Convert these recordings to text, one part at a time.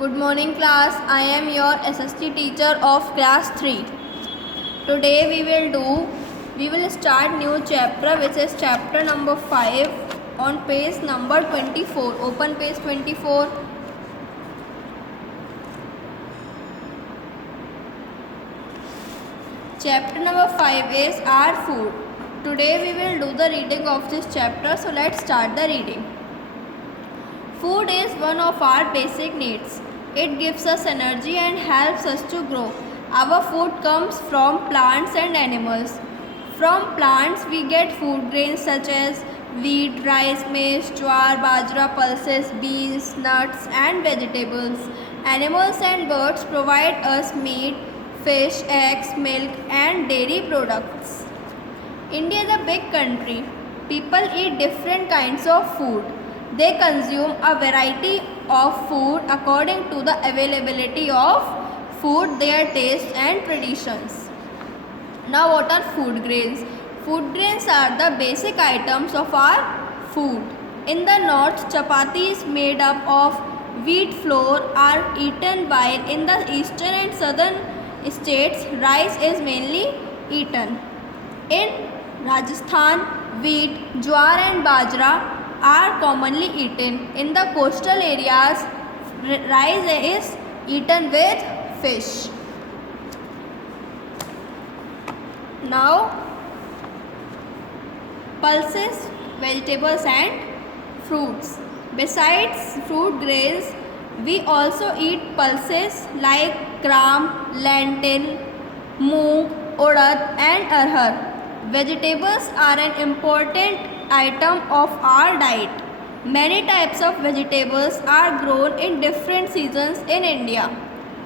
Good morning class. I am your SST teacher of class 3. Today we will start new chapter, which is chapter number 5 on page number 24. Open page 24. Chapter number 5 is our food. Today we will do the reading of this chapter. So let's start the reading. Food is one of our basic needs. It gives us energy and helps us to grow. Our food comes from plants and animals. From plants we get food grains such as wheat, rice, maize, jowar, bajra, pulses, beans, nuts and vegetables. Animals and birds provide us meat, fish, eggs, milk and dairy products. India is a big country. People eat different kinds of food. They consume a variety of food according to the availability of food, their taste and traditions. Now what are food grains? Food grains are the basic items of our food. In the north, chapati is made up of wheat flour are eaten, while in the eastern and southern states, rice is mainly eaten. In Rajasthan, wheat, jowar and bajra are commonly eaten. In the coastal areas, rice is eaten with fish. Now, pulses, vegetables and fruits. Besides fruit grains, we also eat pulses like gram, lentil, moong, urad and arhar. Vegetables are an important item of our diet. Many types of vegetables are grown in different seasons in India.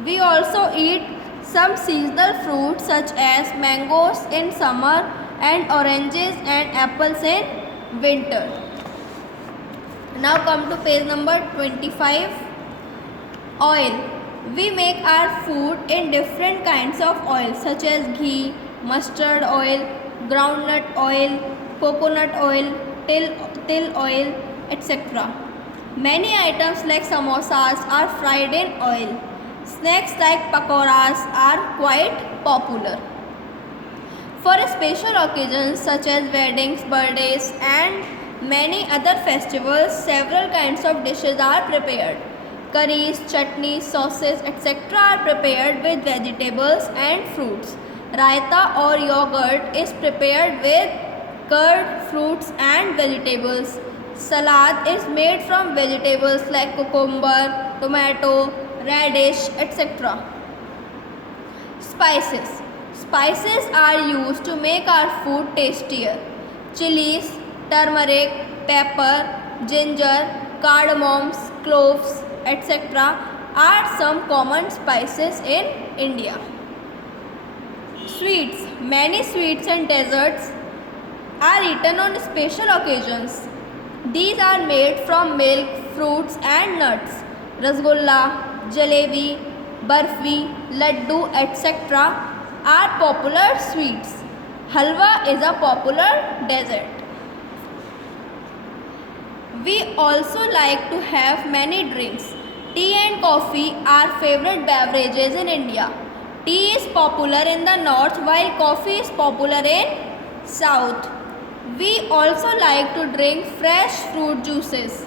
We also eat some seasonal fruits such as mangoes in summer and oranges and apples in winter. Now come to page number 25. Oil. We make our food in different kinds of oil such as ghee, mustard oil, groundnut oil, coconut oil, till oil, etc. Many items like samosas are fried in oil. Snacks like pakoras are quite popular. For special occasions such as weddings, birthdays and many other festivals, several kinds of dishes are prepared. Curries, chutneys, sauces, etc. are prepared with vegetables and fruits. Raita or yogurt is prepared with curd, fruits and vegetables. Salad is made from vegetables like cucumber, tomato, radish, etc. Spices. Spices are used to make our food tastier. Chilies, turmeric, pepper, ginger, cardamoms, cloves, etc. are some common spices in India. Sweets. Many sweets and desserts are eaten on special occasions. These are made from milk, fruits and nuts. Rasgulla, jalebi, barfi, laddu, etc. are popular sweets. Halwa is a popular dessert. We also like to have many drinks. Tea and coffee are favorite beverages in India. Tea is popular in the north while coffee is popular in south. We also like to drink fresh fruit juices.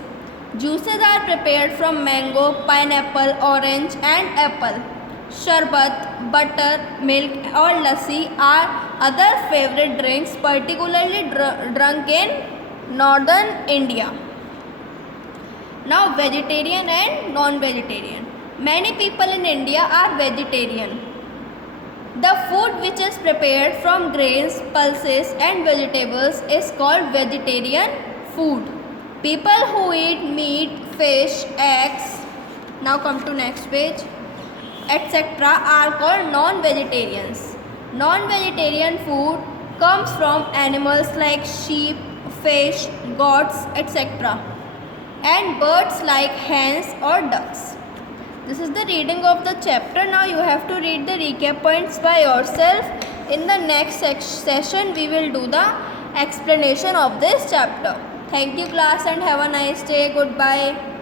Juices are prepared from mango, pineapple, orange and apple. Sharbat, butter, milk or lassi are other favorite drinks particularly drunk in northern India. Now vegetarian and non-vegetarian. Many people in India are vegetarian. The food which is prepared from grains, pulses and vegetables is called vegetarian food. People who eat meat, fish, eggs, now come to next page, etc. are called non-vegetarians. Non-vegetarian food comes from animals like sheep, fish, goats, etc. and birds like hens or ducks. This is the reading of the chapter. Now you have to read the recap points by yourself. In the next session we will do the explanation of this chapter. Thank you class and have a nice day. Goodbye.